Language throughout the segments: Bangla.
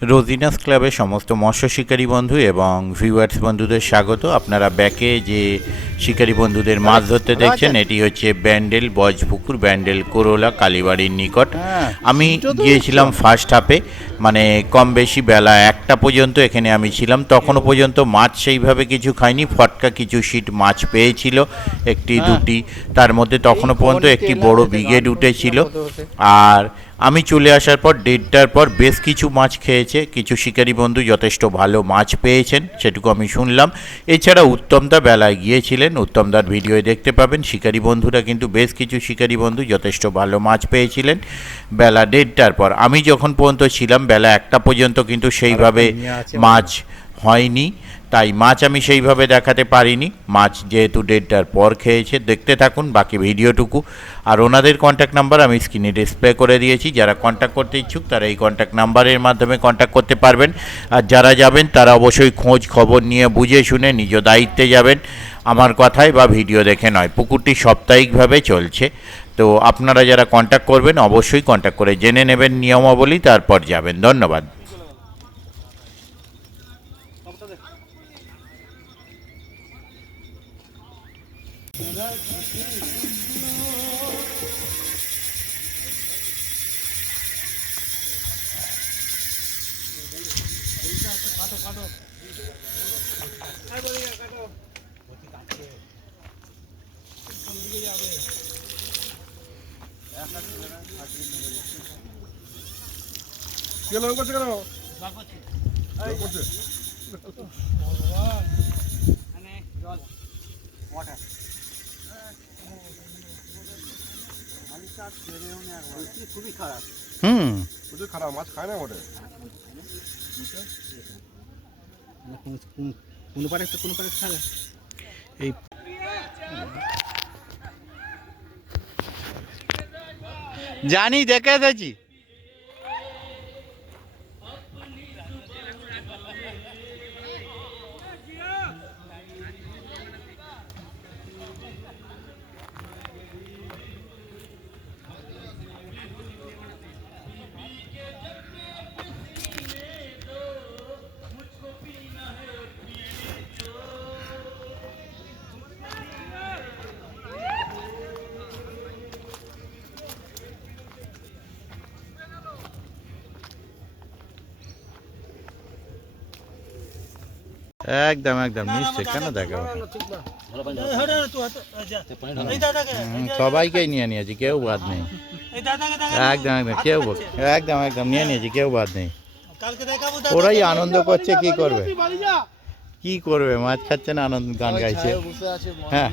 রোজিনাস ক্লাবের সমস্ত মৎস্য শিকারী বন্ধু এবং ভিউয়ার্স বন্ধুদের স্বাগত। আপনারা ব্যাকে যে শিকারী বন্ধুদের মাছ ধরতে দেখছেন, এটি হচ্ছে ব্যান্ডেল বজপুকুর, ব্যান্ডেল কোরোলা, কালীবাড়ির নিকট। আমি গিয়েছিলাম ফার্স্ট হাফে, মানে কম বেশি বেলা 1টা পর্যন্ত এখানে আমি ছিলাম। তখনও পর্যন্ত মাছ সেইভাবে কিছু খাইনি। ফটকা কিছু শিট মাছ পেয়েছিল, একটি দুটি, তার মধ্যে তখনও পর্যন্ত একটি বড় ব্রিগেড উঠেছিল। আর আমি চলে আসার পর 1:30টার পর বেশ কিছু মাছ খেয়েছে কিছু শিকারী বন্ধু, যথেষ্ট ভালো মাছ পেয়েছেন সেটুকু আমি শুনলাম। এছাড়া উত্তমদা বেলায় গিয়েছিলেন, উত্তমদার ভিডিওয়ে দেখতে পাবেন। শিকারী বন্ধুরা কিন্তু বেশ কিছু শিকারী বন্ধু যথেষ্ট ভালো মাছ পেয়েছিলেন বেলা 1:30টার পর। আমি যখন পর্যন্ত ছিলাম বেলা 1টা পর্যন্ত কিন্তু সেইভাবে মাছ হয়নি, তাই মাছ আমি সেইভাবে দেখাতে পারিনি। মাছ যেহেতু 1:30টার পর খেয়েছে। দেখতে থাকুন বাকি ভিডিওটুকু। আর ওনাদের কন্ট্যাক্ট নাম্বার আমি স্ক্রিনে ডিসপ্লে করে দিয়েছি। যারা কন্ট্যাক্ট করতে ইচ্ছুক তারা এই কন্ট্যাক্ট নাম্বারের মাধ্যমে কন্ট্যাক্ট করতে পারবেন। আর যারা যাবেন তারা অবশ্যই খোঁজ খবর নিয়ে বুঝে শুনে নিজ দায়িত্বে যাবেন, আমার কথায় বা ভিডিও দেখে নয়। পুকুরটি সাপ্তাহিকভাবে চলছে, তো আপনারা যারা কন্ট্যাক্ট করবেন অবশ্যই কন্ট্যাক্ট করে জেনে নেবেন নিয়মাবলী, তারপর যাবেন। ধন্যবাদ। খুবই খারাপ, প্রচুর খারাপ মাছ খায় না ওটা। কোনো পারে খায় এই জানি, দেখে এসেছি। একদম একদম নিশ্চয়, কেন দেখা সবাইকেই নিয়ে নিয়েছি, কেউ বাদ নেই। একদম একদম কেউ একদম একদম নিয়ে নিয়েছি, কেউ বাদ নেই। ওরাই আনন্দ করছে, কি করবে কি করবে, মাছ খাচ্ছে না, আনন্দ গান গাইছে। হ্যাঁ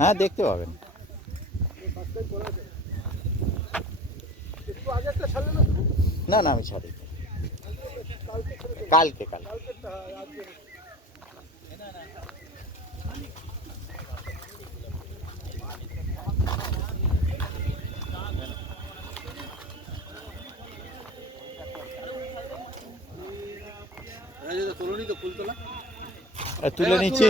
হ্যাঁ দেখতে পাবেন। না না আমি ছাড়ি কালকে তুলে নিচ্ছি।